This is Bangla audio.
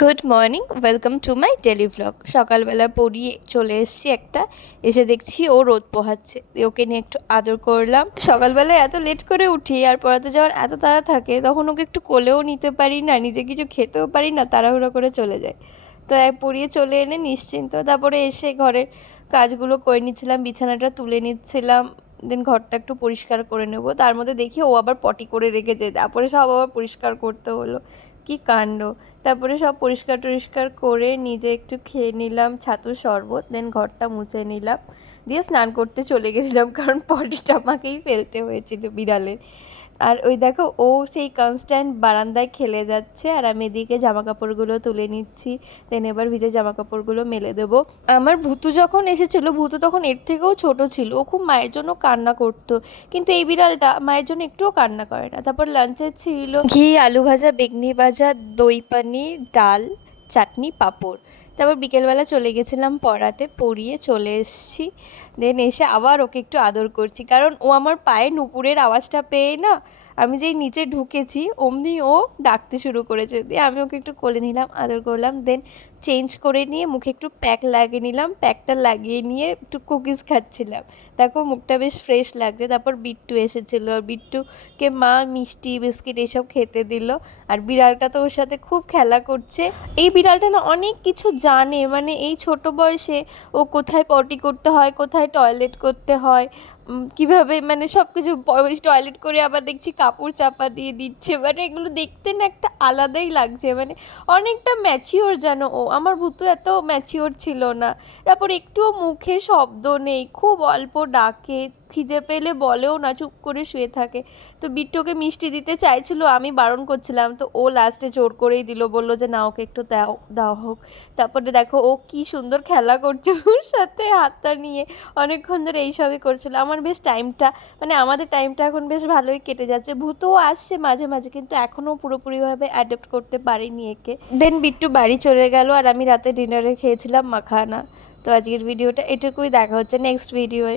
Good morning, welcome to my daily vlog. সকালবেলা পড়িয়ে চলে এসেছি একটা, এসে দেখছি ও রোদ পোহাচ্ছে, ওকে নিয়ে একটু আদর করলাম। সকালবেলায় এত লেট করে উঠি আর পড়াতে যাওয়ার এত তাড়া থাকে, তখন ওকে একটু কোলেও নিতে পারি না, নিজে কিছু খেতেও পারি না, তাড়াহুড়ো করে চলে যায়। তো পড়িয়ে চলে এনে নিশ্চিন্ত, তারপরে এসে ঘরের কাজগুলো করে নিচ্ছিলাম, বিছানাটা তুলে নিচ্ছিলাম, দেন ঘরটা একটু পরিষ্কার করে নেব। তার মধ্যে দেখি ও আবার পটি করে রেখেছে, তারপরে সব আবার পরিষ্কার করতে হলো, কি কাণ্ড। তারপরে সব পরিষ্কার টরিষ্কার করে নিজে একটু খেয়ে নিলাম ছাতুর শরবত, দেন ঘরটা মুছে নিলাম, দিয়ে স্নান করতে চলে গেছিলাম, কারণ পটিটা আমাকেই ফেলতে হয়েছিল বিড়ালের। আর ওই দেখো ও সেই কনস্ট্যান্ট বারান্দায় খেলে যাচ্ছে, আর আমি এদিকে জামা কাপড়গুলো তুলে নিচ্ছি, দেন এবার ভিজে জামা কাপড়গুলো মেলে দেবো। আমার ভূতু যখন এসেছিলো, ভূতু তখন এর থেকেও ছোট ছিল, ও খুব মায়ের জন্য কান্না করতো, কিন্তু এই বিড়ালটা মায়ের জন্য একটুও কান্না করে না। তারপর লাঞ্চে ছিল ঘি, আলু ভাজা, বেগনি ভাজা, দই পানির, ডাল, চাটনি, পাঁপড়। তারপর বিকেলবেলা চলে গেছিলাম পড়াতে, পড়িয়ে চলে এসেছি, দেন এসে আবার ওকে একটু আদর করছি, কারণ ও আমার পায়ে নুপুরের আওয়াজটা পেয়ে না, আমি যেই নিচে ঢুকেছি অমনি ও ডাকতে শুরু করেছে, দিয়ে আমি ওকে একটু কোলে নিলাম, আদর করলাম, দেন চেঞ্জ করে নিয়ে মুখে একটু প্যাক লাগিয়ে নিলাম, প্যাকটা লাগিয়ে নিয়ে একটু কুকিজ খাচ্ছিলাম। দেখো মুখটা বেশ ফ্রেশ লাগছে। তারপর বিট্টু এসেছিলো, আর বিট্টুকে মা মিষ্টি বিস্কিট এসব খেতে দিল, আর বিড়ালটা তো ওর সাথে খুব খেলা করছে। এই বিড়ালটা না অনেক কিছু জানে, মানে এই ছোট বয়সে ও কোথায় পটি করতে হয়, কোথায় টয়লেট করতে হয়, কিভাবে মানে সব কিছু, টয়লেট করে আবার দেখছি কাপড় চাপা দিয়ে দিচ্ছে, মানে এগুলো দেখতে না একটা আলাদাই লাগছে, মানে অনেকটা ম্যাচিওর যেন ও। আমার ভূতু এত ম্যাচিওর ছিল না। তারপর একটুও মুখে শব্দ নেই, খুব অল্প ডাকে, খিদে পেলে বলেও না, চুপ করে শুয়ে থাকে। তো বিট্টুকে মিষ্টি দিতে চাইছিল, আমি বারণ করছিলাম, তো ও লাস্টে জোর করেই দিল, বললো যে না ওকে একটু দাও, দেওয়া হোক। তারপরে দেখো ও কি সুন্দর খেলা করছে ওর সাথে, হাতটা নিয়ে অনেকক্ষণ ধরে এইসবই করছিল। আমার বেশ টাইমটা, মানে আমাদের টাইমটা এখন বেশ ভালোই কেটে যাচ্ছে। ভূতও আসছে মাঝে মাঝে, কিন্তু এখনও পুরোপুরিভাবে অ্যাডাপ্ট করতে পারিনি একে। দেন বিট্টু বাড়ি চলে গেল, আর আমি রাতে ডিনারে খেয়েছিলাম মাখানা। তো আজকের ভিডিওটা এটুকুই, দেখা হচ্ছে নেক্সট ভিডিওয়ে।